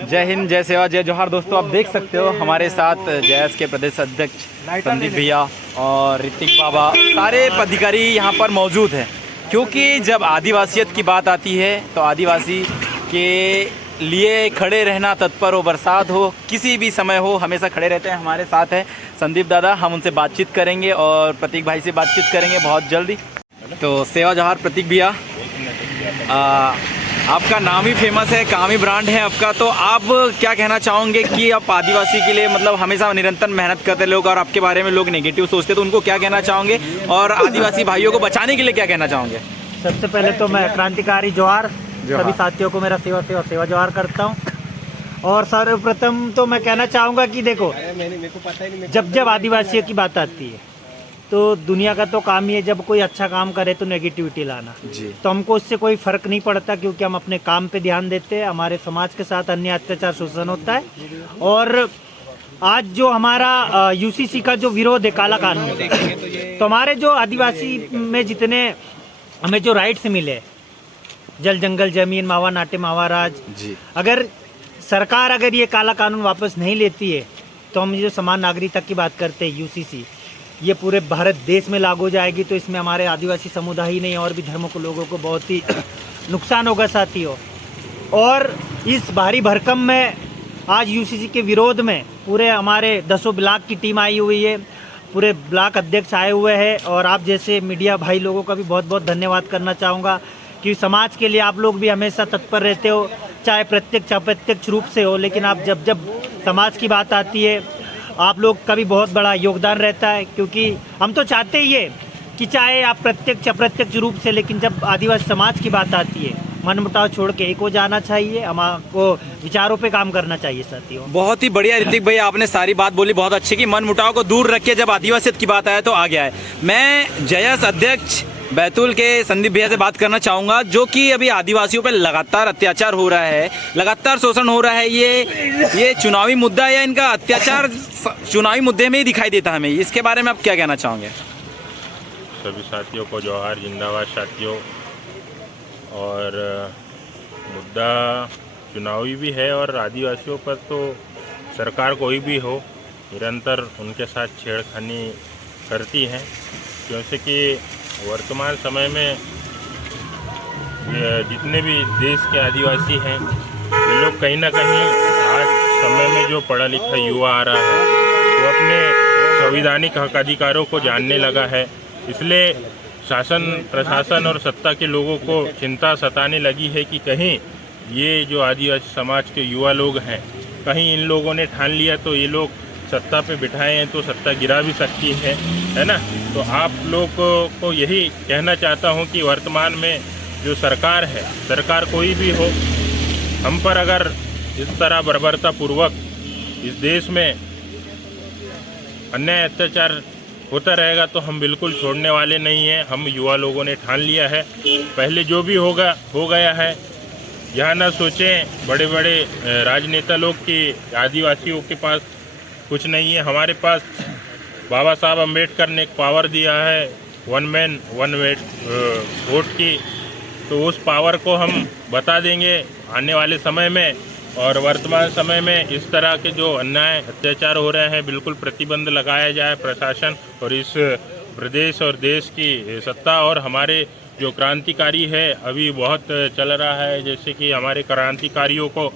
जय हिंद, जय सेवा, जय जोहार। दोस्तों, आप देख सकते हो हमारे साथ जयस के प्रदेश अध्यक्ष संदीप भैया और ऋतिक बाबा, सारे पदाधिकारी यहाँ पर मौजूद हैं। क्योंकि जब आदिवासियत की बात आती है तो आदिवासी के लिए खड़े रहना तत्पर हो, बरसात हो, किसी भी समय हो, हमेशा खड़े रहते हैं। हमारे साथ है संदीप दादा, हम उनसे बातचीत करेंगे और प्रतीक भाई से बातचीत करेंगे बहुत जल्दी। तो सेवा जोहार प्रतीक भैया, आपका नाम ही फेमस है, काम ही ब्रांड है आपका, तो आप क्या कहना चाहोगे कि आप आदिवासी के लिए मतलब हमेशा निरंतर मेहनत करते लोग और आपके बारे में लोग नेगेटिव सोचते, तो उनको क्या कहना चाहोगे और आदिवासी भाइयों को बचाने के लिए क्या कहना चाहोगे? सबसे पहले तो मैं क्रांतिकारी जोहार सभी साथियों को मेरा सेवा जोहार करता हूँ। और सर्वप्रथम तो मैं कहना चाहूँगा कि देखो, जब आदिवासियों की बात आती है तो दुनिया का तो काम ही है, जब कोई अच्छा काम करे तो नेगेटिविटी लाना जी। तो हमको उससे कोई फर्क नहीं पड़ता, क्योंकि हम अपने काम पे ध्यान देते हैं। हमारे समाज के साथ अन्य अत्याचार शोषण होता है। और आज जो हमारा यूसीसी का जो विरोध है, काला कानून, तो हमारे जो आदिवासी में जितने हमें जो राइट्स मिले, जल जंगल जमीन मावा नाट्य मावा राज जी, अगर सरकार ये काला कानून वापस नहीं लेती है तो हम जो समान नागरिकता की बात करते हैं यूसीसी, ये पूरे भारत देश में लागू हो जाएगी। तो इसमें हमारे आदिवासी समुदाय ही नहीं और भी धर्मों के लोगों को बहुत ही नुकसान होगा साथियों। और इस भारी भरकम में आज यूसीसी के विरोध में पूरे हमारे 10 ब्लॉक की टीम आई हुई है, पूरे ब्लॉक अध्यक्ष आए हुए हैं। और आप जैसे मीडिया भाई लोगों का भी बहुत बहुत धन्यवाद करना चाहूँगा कि समाज के लिए आप लोग भी हमेशा तत्पर रहते हो, चाहे प्रत्यक्ष अप्रत्यक्ष रूप से हो, लेकिन आप जब समाज की बात आती है आप लोग का भी बहुत बड़ा योगदान रहता है। क्योंकि हम तो चाहते ही है कि चाहे आप प्रत्यक्ष अप्रत्यक्ष रूप से, लेकिन जब आदिवासी समाज की बात आती है मन मुटाव छोड़ के एक हो जाना चाहिए, हमको विचारों पे काम करना चाहिए साथियों। बहुत ही बढ़िया ऋतिक भाई, आपने सारी बात बोली बहुत अच्छी कि मन मुटाव को दूर रख के जब आदिवासियत की बात आए तो आ गया है। मैं जयस अध्यक्ष बैतूल के संदीप भैया से बात करना चाहूँगा, जो कि अभी आदिवासियों पर लगातार अत्याचार हो रहा है, लगातार शोषण हो रहा है। ये चुनावी मुद्दा है या इनका अत्याचार चुनावी मुद्दे में ही दिखाई देता है हमें, इसके बारे में आप क्या कहना चाहोगे? सभी साथियों को जोहार, जिंदाबाद साथियों। और मुद्दा चुनावी भी है और आदिवासियों पर तो सरकार कोई भी हो निरंतर उनके साथ छेड़खानी करती है। क्योंकि कि वर्तमान समय में जितने भी देश के आदिवासी हैं ये लोग कहीं ना कहीं आज समय में जो पढ़ा लिखा युवा आ रहा है वो अपने संवैधानिक हक अधिकारों को जानने लगा है। इसलिए शासन प्रशासन और सत्ता के लोगों को चिंता सताने लगी है कि कहीं ये जो आदिवासी समाज के युवा लोग हैं, कहीं इन लोगों ने ठान लिया तो ये लोग सत्ता पे बिठाए हैं तो सत्ता गिरा भी सकती है ना। तो आप लोग को यही कहना चाहता हूं कि वर्तमान में जो सरकार है, सरकार कोई भी हो, हम पर अगर इस तरह बर्बरतापूर्वक इस देश में अन्याय अत्याचार होता रहेगा तो हम बिल्कुल छोड़ने वाले नहीं हैं। हम युवा लोगों ने ठान लिया है, पहले जो भी होगा हो गया है। यहाँ ना सोचें बड़े बड़े राजनेता लोग कि आदिवासियों के पास कुछ नहीं है। हमारे पास बाबा साहब अम्बेडकर ने एक पावर दिया है, 1 मैन 1 वोट की, तो उस पावर को हम बता देंगे आने वाले समय में। और वर्तमान समय में इस तरह के जो अन्याय अत्याचार हो रहे हैं बिल्कुल प्रतिबंध लगाया जाए प्रशासन और इस प्रदेश और देश की सत्ता। और हमारे जो क्रांतिकारी है अभी बहुत चल रहा है, जैसे कि हमारे क्रांतिकारियों को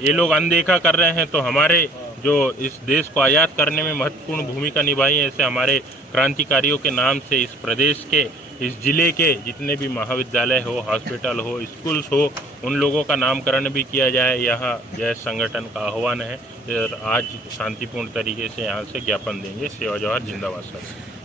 ये लोग अनदेखा कर रहे हैं, तो हमारे जो इस देश को आज़ाद करने में महत्वपूर्ण भूमिका निभाई है, ऐसे हमारे क्रांतिकारियों के नाम से इस प्रदेश के, इस ज़िले के जितने भी महाविद्यालय हो, हॉस्पिटल हो, स्कूल्स हो, उन लोगों का नामकरण भी किया जाए। यहाँ जय संगठन का आह्वान है और आज शांतिपूर्ण तरीके से यहाँ से ज्ञापन देंगे। सेवा जोहार, जिंदाबाद सर।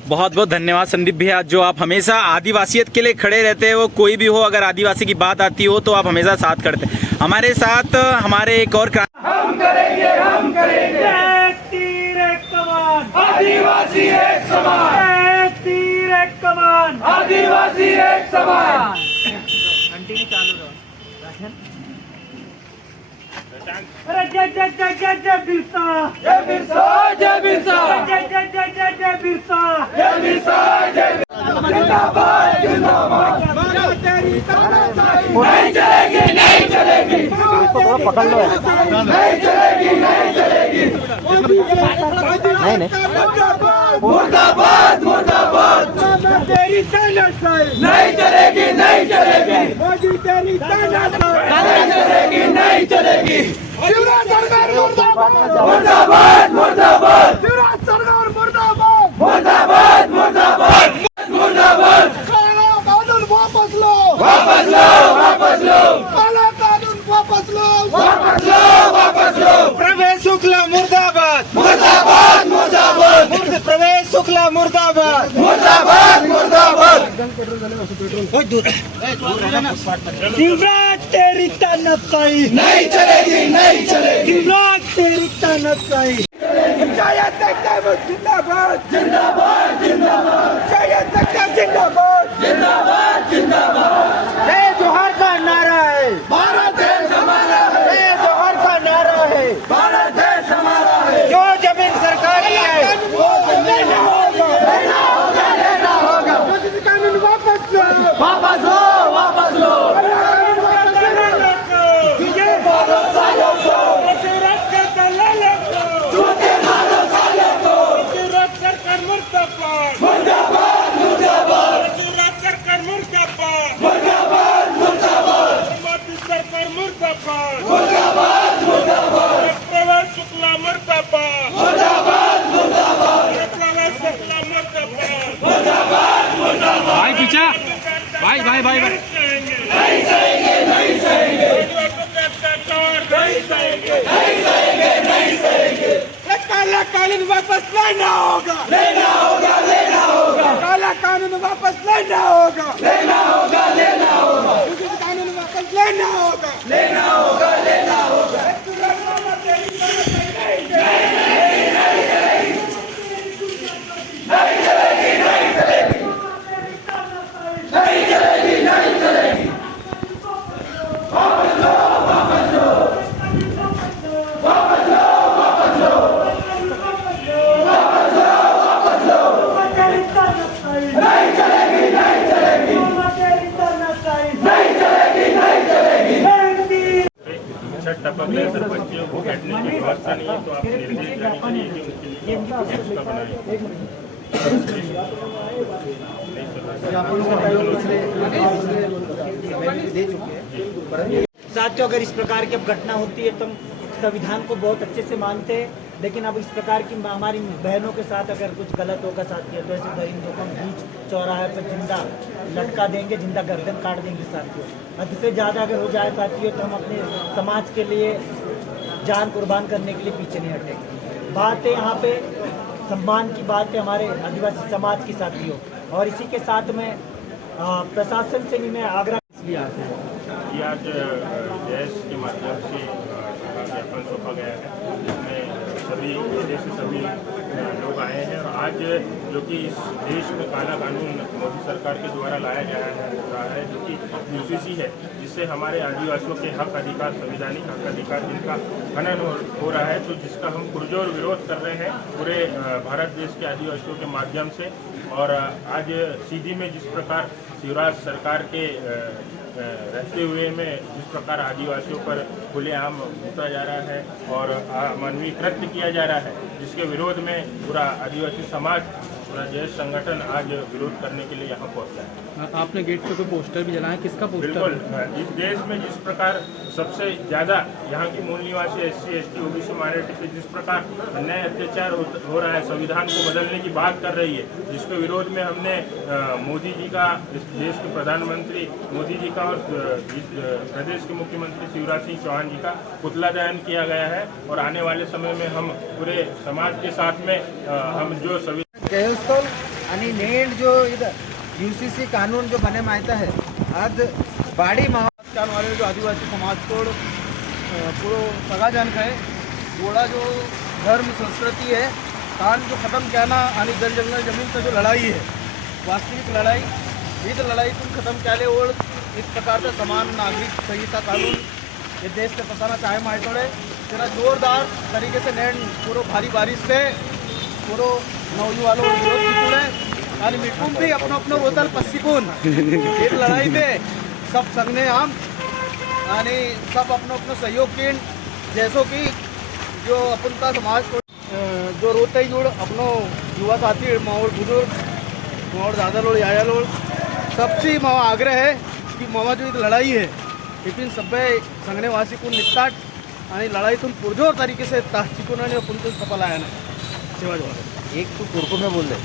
बहुत बहुत धन्यवाद संदीप भैया, जो आप हमेशा आदिवासियत के लिए खड़े रहते हैं। वो कोई भी हो, अगर आदिवासी की बात आती हो तो आप हमेशा साथ करते हैं। हमारे साथ हमारे एक और हम करेंगे एक तीर एक कमान, आदिवासी एक समान, एक तीर एक कमान, आदिवासी एक समान। कंटिन्यू चालू रहो। अरे जय जय जय जय जय बिरसा, जय बिरसा, जय बिरसा, जय जय जय जय जय बिरसा, जय बिरसा, जय जिंदाबाद जिंदाबाद तेरी तानाशाही नहीं चलेगी नहीं चलेगी इसको थोड़ा पकड़ लो नहीं चलेगी नहीं चलेगी नहीं नहीं मुर्दाबाद मुर्दाबाद तेरी तानाशाही नहीं चलेगी नहीं चलेगी मोदी तेरी तानाशाही नहीं चलेगी नहीं चलेगी शिवराज सरकार मुर्दाबाद मुर्दाबाद शिवराज सरकार मुर्दाबाद मुर्दाबाद मुर्दाबाद मुर्दाबाद काला कानून वापस लो वापस लो वापस लो काला कानून वापस लो वापस लो वापस लो प्रवेश शुक्ला मुर्दाबाद मुर्दाबाद मुर्दाबाद प्रवेश शुक्ला मुर्दाबाद मुर्दाबाद मुर्दाबाद शिवराज तेरी तानाशाही नहीं चलेगी नहीं चलेगी शिवराज तेरी तानाशाही जय सकता जिंदाबाद जिंदाबाद जिंदाबाद जय सकता जिंदाबाद जिंदाबाद जिंदाबाद जय जोहर का नारा है भारत देश हमारा है जय जोहर का नारा है भारत देश हमारा है जो जमीन सरकारी है वो लेना होगा लेना होगा लेना होगा कानून वापस लो वापस लो वापस लो मुर्दाबाद मुर्दाबाद शिवराज सरकार मुर्दाबाद मुर्दाबाद मुर्दाबाद मोदी सरकार मुर्दाबाद मुर्दाबाद मुर्दाबाद प्रवेश शुक्ला मुर्दाबाद मुर्दाबाद मुर्दाबाद प्रवेश शुक्ला मुर्दाबाद मुर्दाबाद मुर्दाबाद भाई पीछा भाई भाई भाई नहीं सहेंगे नहीं सहेंगे नहीं सहेंगे नहीं सहेंगे नहीं सहेंगे काला कानून वापस लेना होगा लेना होगा लेना होगा काला कानून वापस लेना होगा लेना होगा लेना होगा कानून वापस लेना होगा लेना होगा लेना होगा नहीं चलेगी नहीं चलेगी नहीं चलेगी नहीं चलेगी वापस लो वापस लो वापस लो वापस लो नहीं चलेगी नहीं चलेगी नहीं चलेगी नहीं चलेगी छठ टपक रहे सर बच्चियों को बैठने की व्यवस्था नहीं है तो आप निर्देश जारी करिए कि उनके लिए व्यवस्था बनाएं। साथियों, अगर इस प्रकार की अब घटना होती है तो हम संविधान को बहुत अच्छे से मानते हैं, लेकिन अब इस प्रकार की हमारी बहनों के साथ अगर कुछ गलत होगा साथियों तो ऐसे दरिंदों को हम बीच चौराहे पर जिंदा लटका देंगे, जिंदा गर्दन काट देंगे साथियों। हद से ज़्यादा अगर हो जाए साथियों तो हम अपने समाज के लिए जान कुर्बान करने के लिए पीछे नहीं हटेंगे। बात है यहाँ पे सम्मान की बात है हमारे आदिवासी समाज की साथियों, और इसी के साथ में प्रशासन से भी मैं आग्रह ये आज जैस के माध्यम से ज्ञापन सौंपा गया है, जिसमें सभी जिले से सभी लोग आए हैं और आज जो कि इस देश में काला कानून मोदी सरकार के द्वारा लाया गया है जो कि यूसीसी है, जिससे हमारे आदिवासियों के हक अधिकार, संवैधानिक हक अधिकार जिनका हनन हो रहा है, तो जिसका हम पुरजोर विरोध कर रहे हैं पूरे भारत देश के आदिवासियों के माध्यम से। और आज सीधी में जिस प्रकार शिवराज सरकार के रहते हुए में जिस प्रकार आदिवासियों पर खुलेआम लूटा जा रहा है और अमानवीय कृत्य किया जा रहा है, जिसके विरोध में पूरा आदिवासी समाज, पूरा जैस संगठन आज विरोध करने के लिए यहाँ पहुँचा है। आपने गेट पे कोई पोस्टर भी जलाया, किसका पोस्टर? बिल्कुल, इस देश में जिस प्रकार सबसे ज़्यादा यहाँ की मूल निवासी SC, ST, OBC माइनॉरिटी पे जिस प्रकार अन्याय अत्याचार हो रहा है, संविधान को बदलने की बात कर रही है, जिसके विरोध में हमने मोदी जी का, इस देश के प्रधानमंत्री मोदी जी का और प्रदेश के मुख्यमंत्री शिवराज सिंह चौहान जी का पुतला दहन किया गया है। और आने वाले समय में हम पूरे समाज के साथ में हम जो जयस्थल आणि नेंड जो इधर UCC कानून जो बने माहिती आहे आज बाड़ी महाराष्ट्र वाले जो आदिवासी समाज को पूरा सगळा जन है थोड़ा जो धर्म संस्कृति है कान जो ख़त्म किया ना आणि जल जंगल जमीन का जो लड़ाई है वास्तविक लड़ाई इस लड़ाई को ख़त्म किया और इस प्रकार का समान नागरिक संहिता कानून ये देश के पसाना चाहे माहितोड़े तेरा जोरदार तरीके से नैन पूरा भारी बारिश से पूरा नौजुवानों विरोध की आणि मिटून बी आपण होताल पस्सिकून एक लढाई में सब संगने हम आणि सब अपन सहयोग किन जैसो कि जो अपन का समाज को जो रोते ही जुड़ अपनो युवा साथी माहौल बुजुर्ग माहौल दादा लोग याया लोग सबसे मावा आग्रह है की मावा जो एक लढाई है लेकिन सभ्य संगने वासी को निपटाट आणि लढाईतून पुरजोर तरीके से ताकून आणि आपण सफल आया ना सेवा जो एक तू कुरकुर में बोल दे